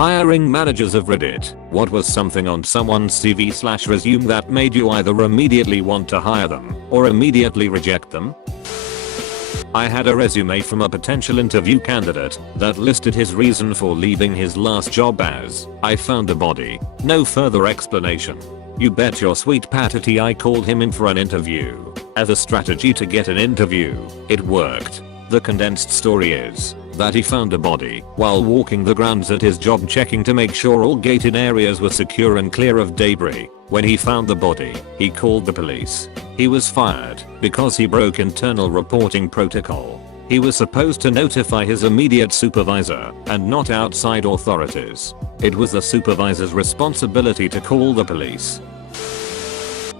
Hiring managers of Reddit. What was something on someone's CV/resume that made you either immediately want to hire them or immediately reject them? I had a resume from a potential interview candidate that listed his reason for leaving his last job as, "I found a body." No further explanation. You bet your sweet patty I called him in for an interview. As a strategy to get an interview, it worked. The condensed story is that he found a body while walking the grounds at his job, checking to make sure all gated areas were secure and clear of debris. When he found the body, he called the police. He was fired because he broke internal reporting protocol. He was supposed to notify his immediate supervisor and not outside authorities. It was the supervisor's responsibility to call the police.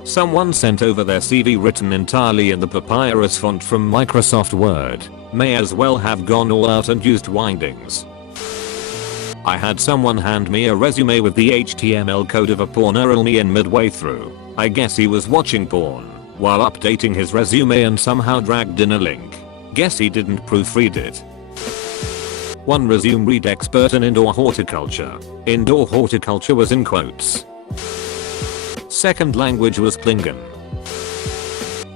Someone sent over their CV written entirely in the papyrus font from Microsoft Word. May as well have gone all out and used windings. I had someone hand me a resume with the HTML code of a porn only in midway through. I guess he was watching porn while updating his resume and somehow dragged in a link. Guess he didn't proofread it. One resume read expert in indoor horticulture. Indoor horticulture was in quotes. Second language was Klingon.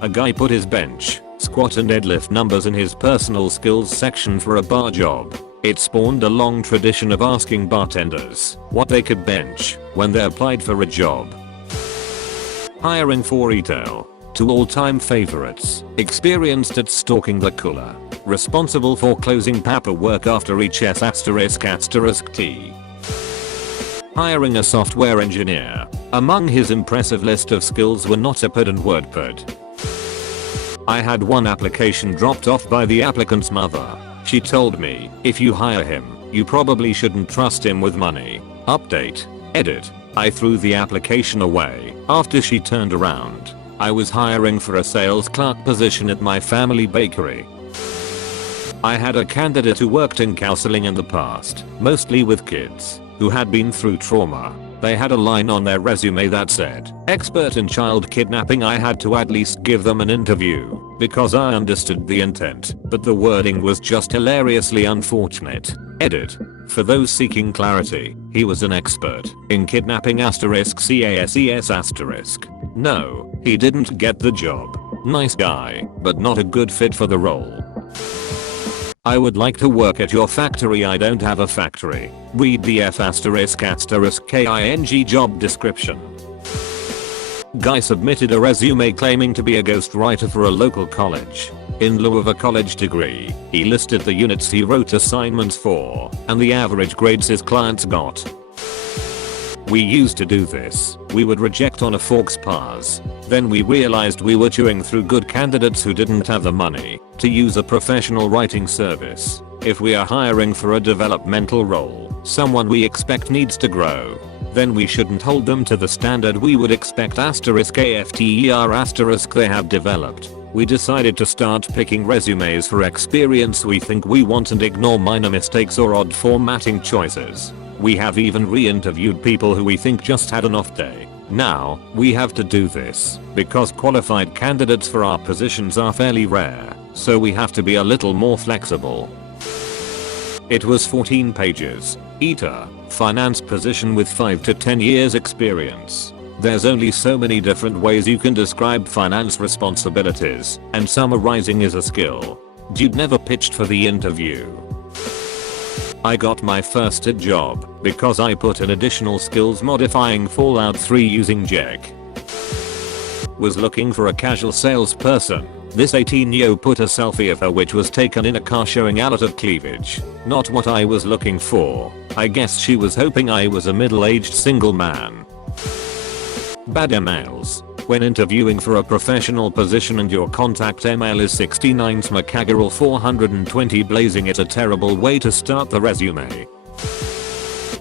A guy put his bench, squat and deadlift numbers in his personal skills section for a bar job. It spawned a long tradition of asking bartenders what they could bench when they applied for a job. Hiring for retail. Two all-time favorites. Experienced at stalking the cooler. Responsible for closing paperwork after each S***T. Hiring a software engineer. Among his impressive list of skills were Notepad and WordPad. I had one application dropped off by the applicant's mother. She told me, if you hire him, you probably shouldn't trust him with money. Update. Edit. I threw the application away after she turned around. I was hiring for a sales clerk position at my family bakery. I had a candidate who worked in counseling in the past, mostly with kids who had been through trauma. They had a line on their resume that said, "Expert in child kidnapping." I had to at least give them an interview because I understood the intent, but the wording was just hilariously unfortunate. Edit. For those seeking clarity, he was an expert in kidnapping *CASES**. No, he didn't get the job. Nice guy, but not a good fit for the role. I would like to work at your factory. I don't have a factory. Read the F***king job description. Guy submitted a resume claiming to be a ghostwriter for a local college. In lieu of a college degree, he listed the units he wrote assignments for and the average grades his clients got. We used to do this. We would reject on a forks pass. Then we realized we were chewing through good candidates who didn't have the money to use a professional writing service. If we are hiring for a developmental role, someone we expect needs to grow, then we shouldn't hold them to the standard we would expect *after they have developed. We decided to start picking resumes for experience we think we want and ignore minor mistakes or odd formatting choices. We have even re-interviewed people who we think just had an off day. Now, we have to do this because qualified candidates for our positions are fairly rare, so we have to be a little more flexible. It was 14 pages. ETA, finance position with 5 to 10 years experience. There's only so many different ways you can describe finance responsibilities, and summarizing is a skill. Dude never pitched for the interview. I got my first job because I put in additional skills modifying Fallout 3 using JEC. Was looking for a casual salesperson. This 18-year put a selfie of her which was taken in a car showing a lot of cleavage. Not what I was looking for. I guess she was hoping I was a middle-aged single man. Bad emails. When interviewing for a professional position and your contact email is 69 Smacaggeral 420 blazing, it's a terrible way to start the resume.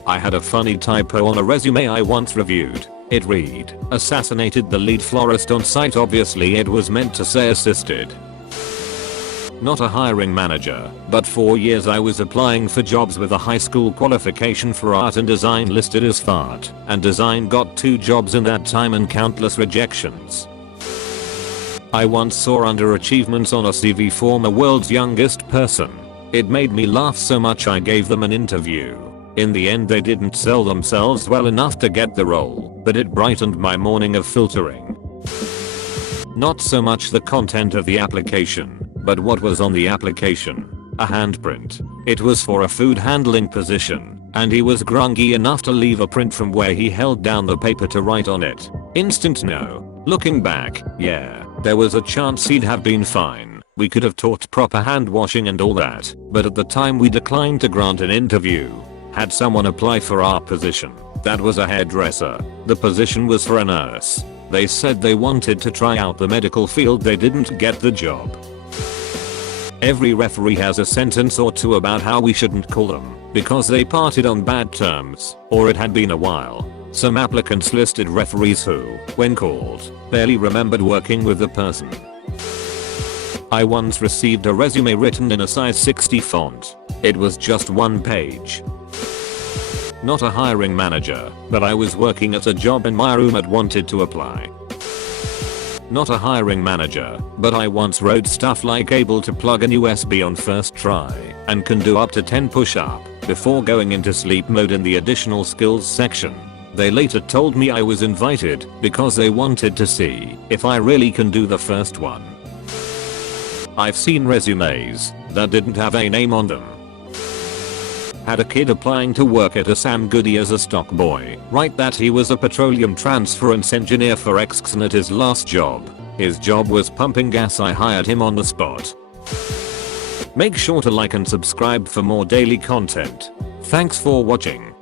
I had a funny typo on a resume I once reviewed. It read, "Assassinated the lead florist on site." Obviously it was meant to say assisted. Not a hiring manager, but for years I was applying for jobs with a high school qualification for art and design listed as art and design. Got 2 jobs in that time and countless rejections. I once saw underachievements on a CV form, a world's youngest person. It made me laugh so much I gave them an interview. In the end they didn't sell themselves well enough to get the role, but it brightened my morning of filtering. Not so much the content of the application, but what was on the application. A handprint. It was for a food handling position, and he was grungy enough to leave a print from where he held down the paper to write on it. Instant no. Looking back, yeah, there was a chance he'd have been fine. We could have taught proper hand washing and all that, but at the time we declined to grant an interview. Had someone apply for our position. That was a hairdresser. The position was for a nurse. They said they wanted to try out the medical field, they didn't get the job. Every referee has a sentence or two about how we shouldn't call them, because they parted on bad terms, or it had been a while. Some applicants listed referees who, when called, barely remembered working with the person. I once received a resume written in a size 60 font. It was just one page. Not a hiring manager, but I was working at a job and my roommate wanted to apply. Not a hiring manager, but I once wrote stuff like able to plug an USB on first try and can do up to 10 push-up before going into sleep mode in the additional skills section. They later told me I was invited because they wanted to see if I really can do the first one. I've seen resumes that didn't have a name on them. Had a kid applying to work at a Sam Goody as a stock boy, write that he was a petroleum transference engineer for Exxon at his last job. His job was pumping gas, I hired him on the spot. Make sure to like and subscribe for more daily content. Thanks for watching.